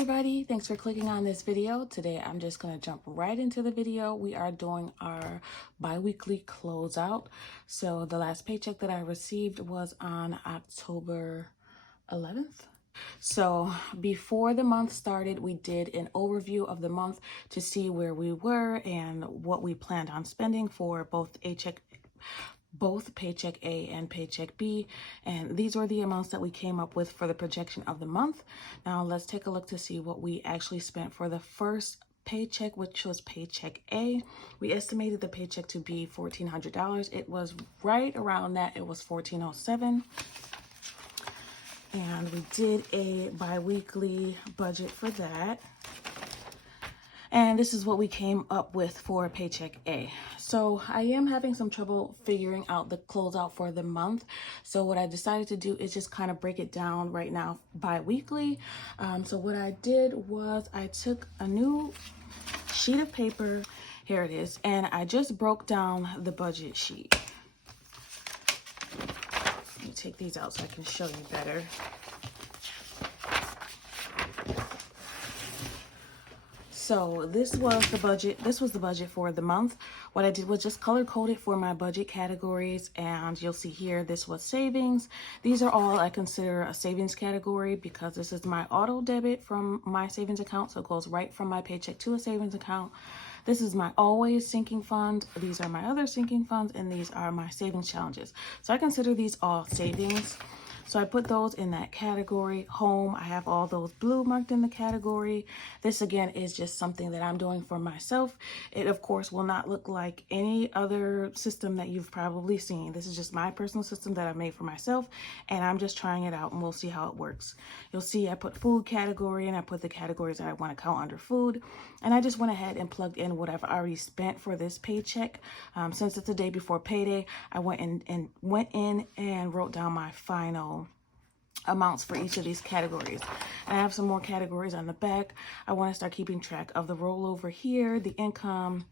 everybody, thanks for clicking on this video. Today I'm just going to jump right into the video. We are doing our bi-weekly closeout. So the last paycheck that I received was on October 11th. So before the month started, we did an overview of the month to see where we were and what we planned on spending for both paycheck A and paycheck B, and these were the amounts that we came up with for the projection of the month. Now let's take a look to see what we actually spent for the first paycheck, which was paycheck A. We estimated the paycheck to be $1,400. It was right around that. It was $1,407. And we did a bi-weekly budget for that. And this is what we came up with for paycheck A. So I am having some trouble figuring out the closeout for the month. So what I decided to do is just kind of break it down right now bi-weekly. So what I did was I took a new sheet of paper. Here it is. And I just broke down the budget sheet. Let me take these out so I can show you better. So this was the budget. This was the budget for the month. What I did was just color code it for my budget categories, and you'll see here this was savings. These are all I consider a savings category because this is my auto debit from my savings account, so it goes right from my paycheck to a savings account. This is my always sinking fund. These are my other sinking funds, and these are my savings challenges. So I consider these all savings. So I put those in that category. Home, I have all those blue marked in the category. This again is just something that I'm doing for myself. It of course will not look like any other system that you've probably seen. This is just my personal system that I made for myself, and I'm just trying it out and we'll see how it works. You'll see I put food category and I put the categories that I want to count under food, and I just went ahead and plugged in what I've already spent for this paycheck. Since it's the day before payday, I went in and wrote down my final amounts for each of these categories. And I have some more categories on the back. I want to start keeping track of the rollover here, the income,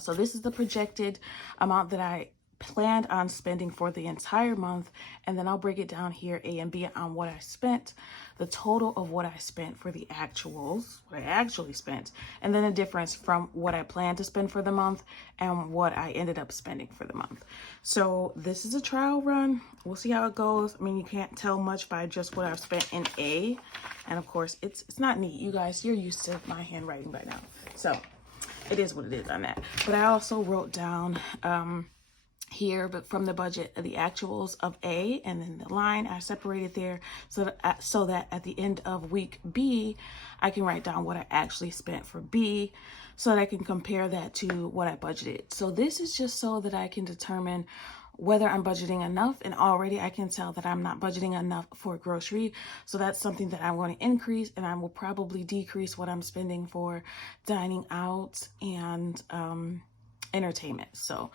so this is the projected amount that I planned on spending for the entire month, and then I'll break it down here A and B on what I spent, the total of what I spent for the actuals, what I actually spent, and then the difference from what I planned to spend for the month and what I ended up spending for the month. So this is a trial run. We'll see how it goes. I mean, you can't tell much by just what I've spent in A, and of course it's not neat. You guys, you're used to my handwriting by now, so it is what it is on that. But I also wrote down here, but from the budget, the actuals of A, and then the line I separated there so that at the end of week B, I can write down what I actually spent for B so that I can compare that to what I budgeted. So this is just so that I can determine whether I'm budgeting enough, and already I can tell that I'm not budgeting enough for grocery. So that's something that I want to increase, and I will probably decrease what I'm spending for dining out and entertainment. So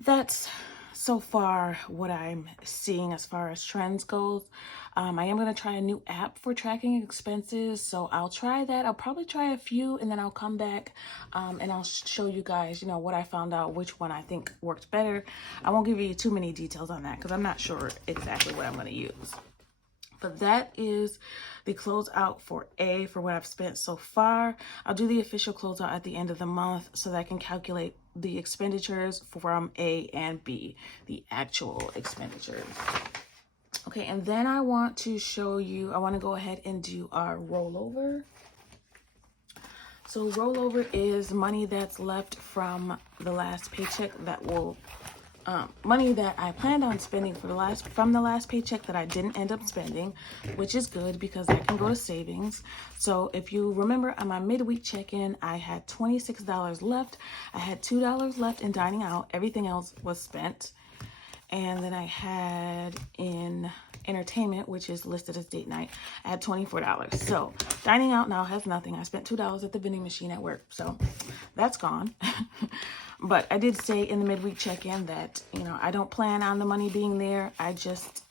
that's so far what I'm seeing as far as trends goes. I am going to try a new app for tracking expenses, so I'll try that. I'll probably try a few, and then I'll come back and I'll show you guys, what I found out, which one I think worked better. I won't give you too many details on that because I'm not sure exactly what I'm going to use. But that is the closeout for A for what I've spent so far. I'll do the official closeout at the end of the month so that I can calculate the expenditures from A and B, the actual expenditures. Okay, and then I want to go ahead and do our rollover. So rollover is money that's left from the last paycheck that will money that I planned on spending from the last paycheck that I didn't end up spending, which is good because that can go to savings. So if you remember on my midweek check-in, I had $26 left. I had $2 left in dining out. Everything else was spent. And then I had in entertainment, which is listed as date night, I had $24. So dining out now has nothing. I spent $2 at the vending machine at work. So that's gone. But I did say in the midweek check-in that, I don't plan on the money being there. I just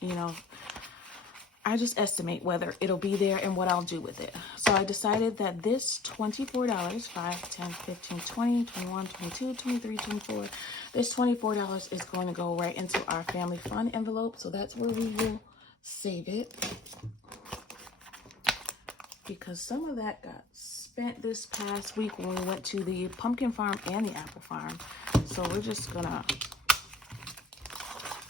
estimate whether it'll be there and what I'll do with it. So I decided that this $24, 5, 10, 15, 20, 21, 22, 23, 24, this $24 is going to go right into our family fund envelope. So that's where we will save it. because some of that got spent this past week when we went to the pumpkin farm and the apple farm. So we're just gonna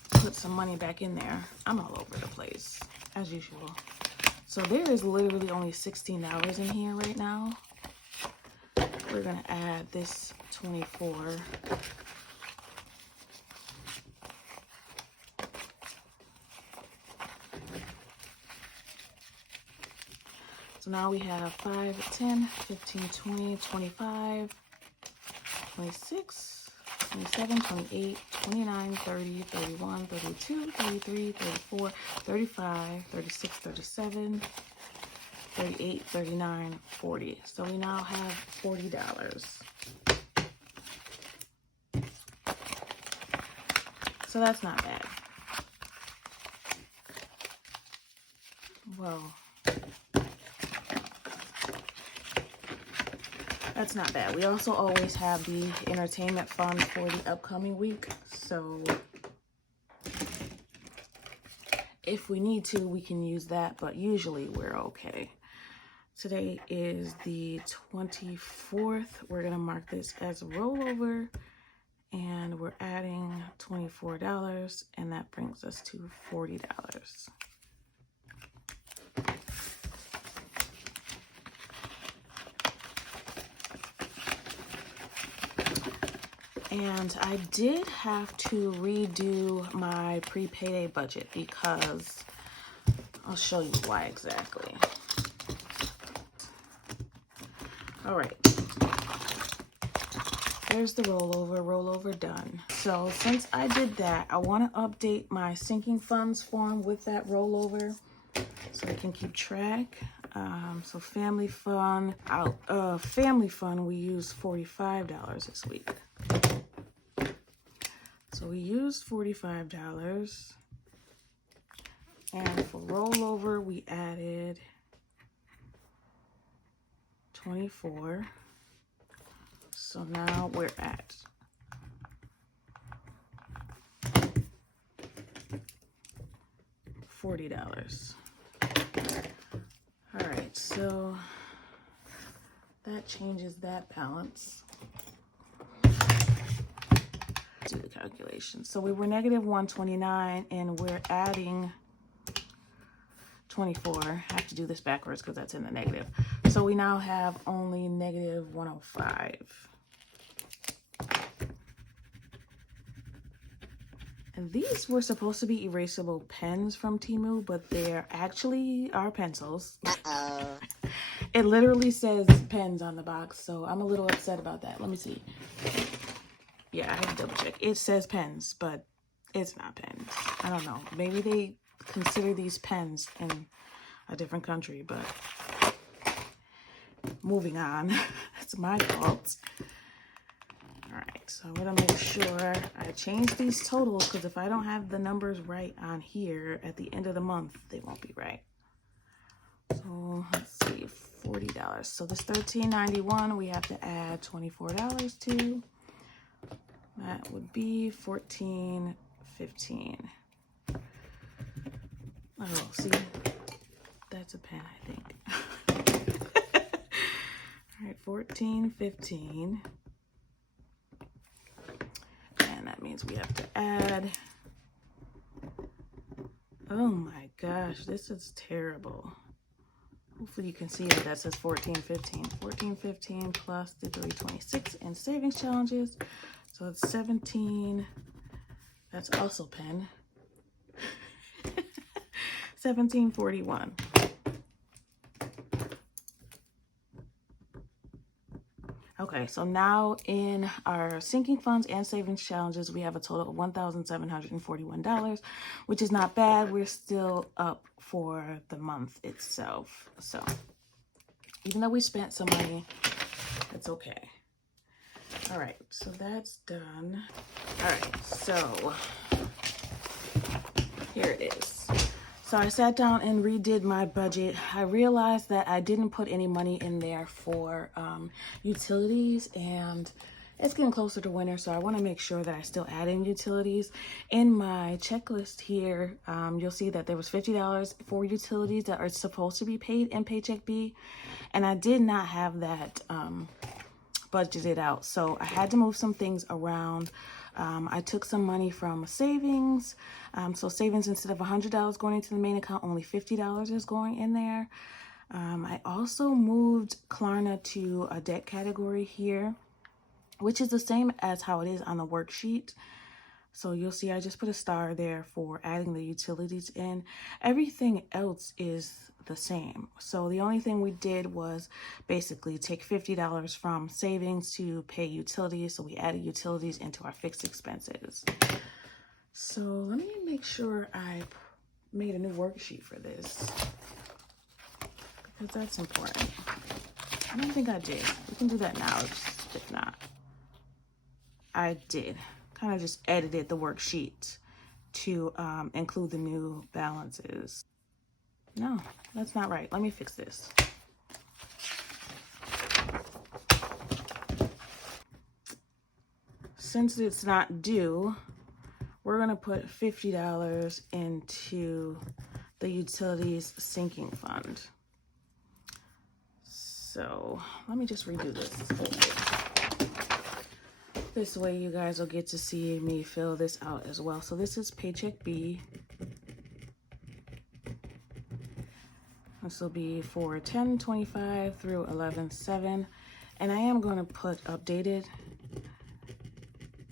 put some money back in there. I'm all over the place, as usual. So there is literally only $16 in here right now. We're gonna add this 24. So now we have 5, 10, 15, 20, 25, 26, 27, 28, 29, 30, 31, 32, 33, 34, 35, 36, 37, 38, 39, 40. So we now have $40. So that's not bad. Whoa. That's not bad. We also always have the entertainment fund for the upcoming week. So if we need to, we can use that, but usually we're okay. Today is the 24th. We're gonna mark this as a rollover, and we're adding $24, and that brings us to $40. And I did have to redo my pre-payday budget because I'll show you why exactly. All right, there's the rollover done. So since I did that, I want to update my sinking funds form with that rollover so I can keep track. So family fund, we used $45 this week. So we used $45, and for rollover, we added 24. So now we're at $40. All right, so that changes that balance. Do the calculation. So we were negative 129, and we're adding 24. I have to do this backwards because that's in the negative. So we now have only negative 105. And these were supposed to be erasable pens from Temu, but they're actually our pencils. It literally says pens on the box, so I'm a little upset about that. Let me see. Yeah, I have to double check. It says pens, but it's not pens. I don't know. Maybe they consider these pens in a different country, but moving on. It's my fault. All right, so I'm gonna make sure I change these totals, because if I don't have the numbers right on here at the end of the month, they won't be right. So let's see, $40. So this $13.91 we have to add $24 to. That would be $14.15. Oh, see, that's a pen, I think. All right, $14.15. And that means we have to add, oh my gosh, this is terrible. Hopefully you can see that that says $14.15. $14.15 plus the $3.26 in savings challenges. So it's 17, that's also pen. $17.41. Okay, so now in our sinking funds and savings challenges, we have a total of $1,741, which is not bad. We're still up for the month itself. So even though we spent some money, it's okay. All right, so that's done. All right, so here it is. So I sat down and redid my budget. I realized that I didn't put any money in there for utilities, and It's getting closer to winter, so I want to make sure that I still add in utilities. In my checklist here, you'll see that there was $50 for utilities that are supposed to be paid in Paycheck B, and I did not have that budgeted out, so I had to move some things around. I took some money from savings, so savings, instead of $100 going into the main account, only $50 is going in there. I also moved Klarna to a debt category here, which is the same as how it is on the worksheet. So you'll see I just put a star there for adding the utilities in. Everything else is the same. So the only thing we did was basically take $50 from savings to pay utilities. So we added utilities into our fixed expenses. So let me make sure I made a new worksheet for this, because that's important. I don't think I did. We can do that now if not. I did. Kind of just edited the worksheet to include the new balances. No, that's not right. Let me fix this. Since it's not due, we're going to put $50 into the utilities sinking fund. So let me just redo this. This way you guys will get to see me fill this out as well. So this is Paycheck B. This will be for 10/25 through 11/7. And I am going to put updated,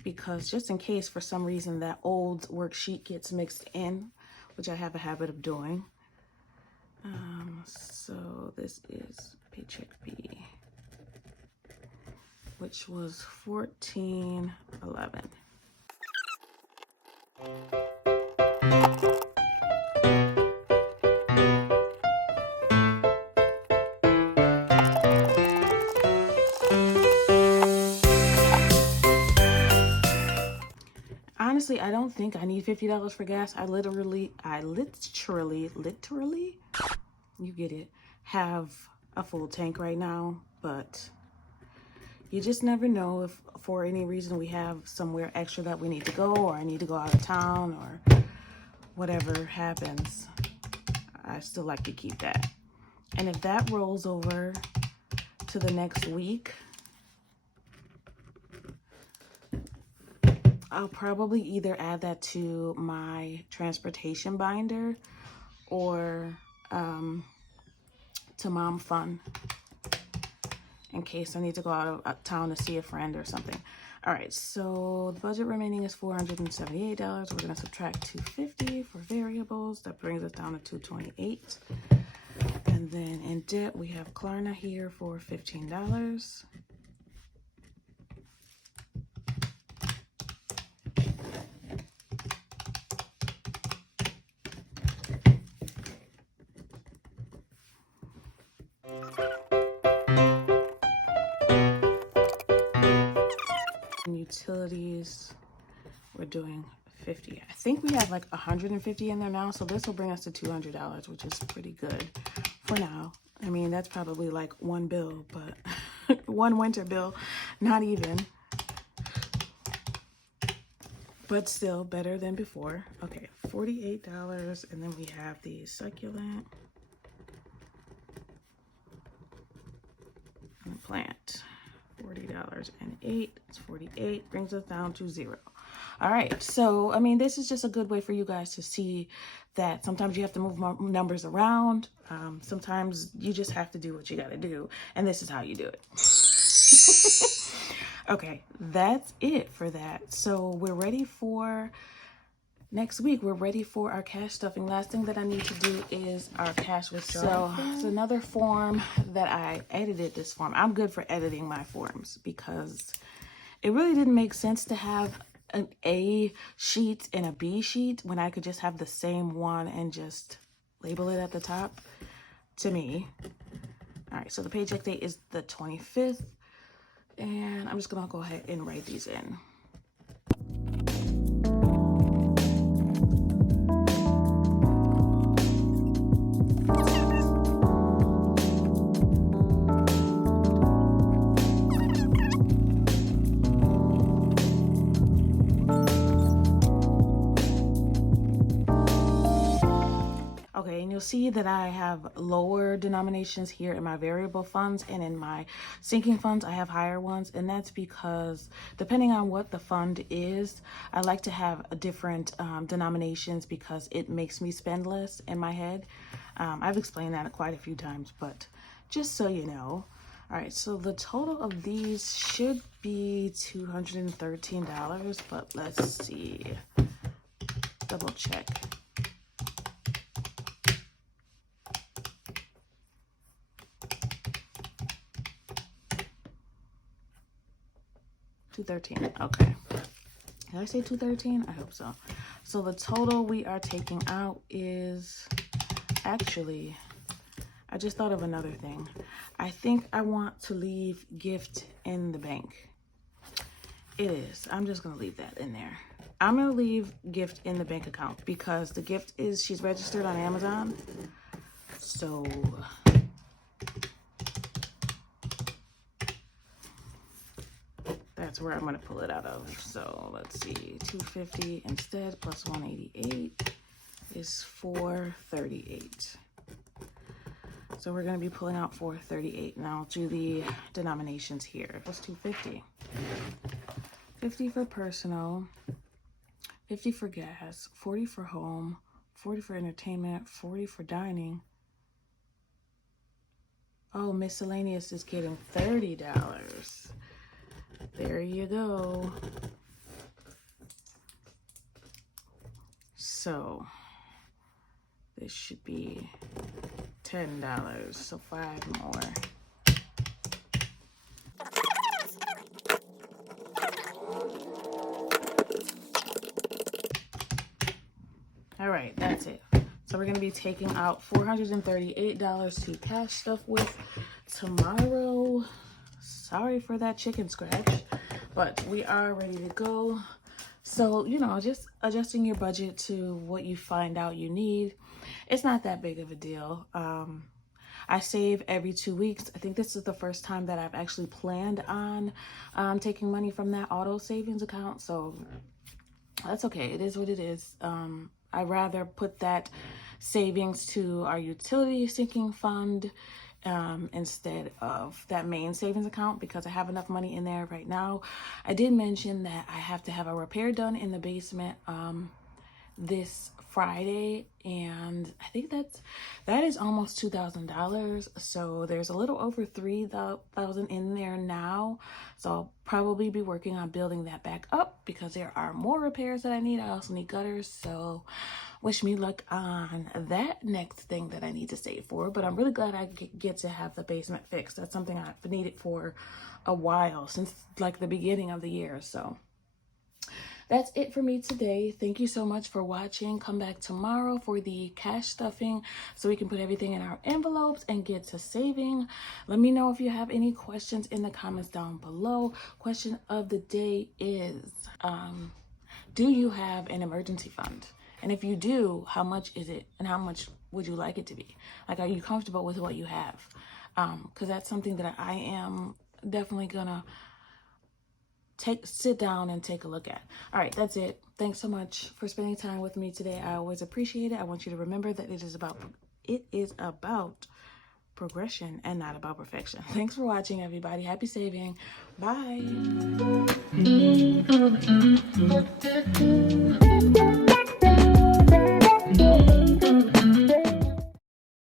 because just in case for some reason that old worksheet gets mixed in, which I have a habit of doing. So this is Paycheck B, which was 14/11. Honestly, I don't think I need $50 for gas. I literally, you get it, have a full tank right now, but you just never know if for any reason we have somewhere extra that we need to go, or I need to go out of town, or whatever happens. I still like to keep that. And if that rolls over to the next week, I'll probably either add that to my transportation binder or to Mom Fun, in case I need to go out of town to see a friend or something. All right, so the budget remaining is $478. We're gonna subtract $250 for variables. That brings us down to $228. And then in debt, we have Klarna here for $15. Utilities, we're doing 50. I think we have like 150 in there now, so this will bring us to $200, which is pretty good for now. I mean, that's probably like one bill, but one winter bill, not even, but still better than before. Okay, $48, and then we have the succulent and the plant. $40.08. It's 48, brings us down to 0. All right, so I mean, this is just a good way for you guys to see that sometimes you have to move numbers around. Sometimes you just have to do what you got to do, and this is how you do it. Okay, that's it for that. So we're ready for next week. We're ready for our cash stuffing. Last thing that I need to do is our cash withdrawal. So it's another form that I edited. This form, I'm good for editing my forms, because it really didn't make sense to have an A sheet and a B sheet when I could just have the same one and just label it at the top, to me. All right, so the paycheck date is the 25th, and I'm just gonna go ahead and write these in. Okay, and you'll see that I have lower denominations here in my variable funds, and in my sinking funds I have higher ones, and that's because depending on what the fund is, I like to have a different denominations because it makes me spend less in my head. I've explained that quite a few times, but just so you know. All right, so the total of these should be $213, but let's see, double check. $213. Okay. Did I say 213? I hope so. So the total we are taking out is actually, I just thought of another thing. I think I want to leave gift in the bank. It is. I'm just going to leave that in there. I'm going to leave gift in the bank account because the gift is, she's registered on Amazon. So that's where I'm going to pull it out of. So let's see, 250 instead plus 188 is 438. So we're going to be pulling out 438. Now I'll do the denominations here. What's 250? 50 for personal, 50 for gas, 40 for home, 40 for entertainment, 40 for dining. Oh, miscellaneous is getting $30. There you go. So this should be $10, so 5 more. All right, that's it. So we're gonna be taking out $438 to cash stuff with tomorrow. Sorry for that chicken scratch, but we are ready to go. So, you know, just adjusting your budget to what you find out you need. It's not that big of a deal. I save every 2 weeks. I think this is the first time that I've actually planned on taking money from that auto savings account. So that's okay. It is what it is. I'd rather put that savings to our utility sinking fund instead of that main savings account because I have enough money in there right now. I did mention that I have to have a repair done in the basement this Friday, and I think that is almost $2,000. So there's a little over $3,000 in there now. So I'll probably be working on building that back up because there are more repairs that I need. I also need gutters. So wish me luck on that next thing that I need to save for. But I'm really glad I get to have the basement fixed. That's something I've needed for a while, since like the beginning of the year. So that's it for me today. Thank you so much for watching. Come back tomorrow for the cash stuffing so we can put everything in our envelopes and get to saving. Let me know if you have any questions in the comments down below. Question of the day is, do you have an emergency fund? And if you do, how much is it and how much would you like it to be? Like, are you comfortable with what you have? Because that's something that I am definitely gonna sit down and take a look at. All right, that's it. Thanks so much for spending time with me today. I always appreciate it. I want you to remember that it is about progression and not about perfection. Thanks for watching, everybody. Happy saving. Bye.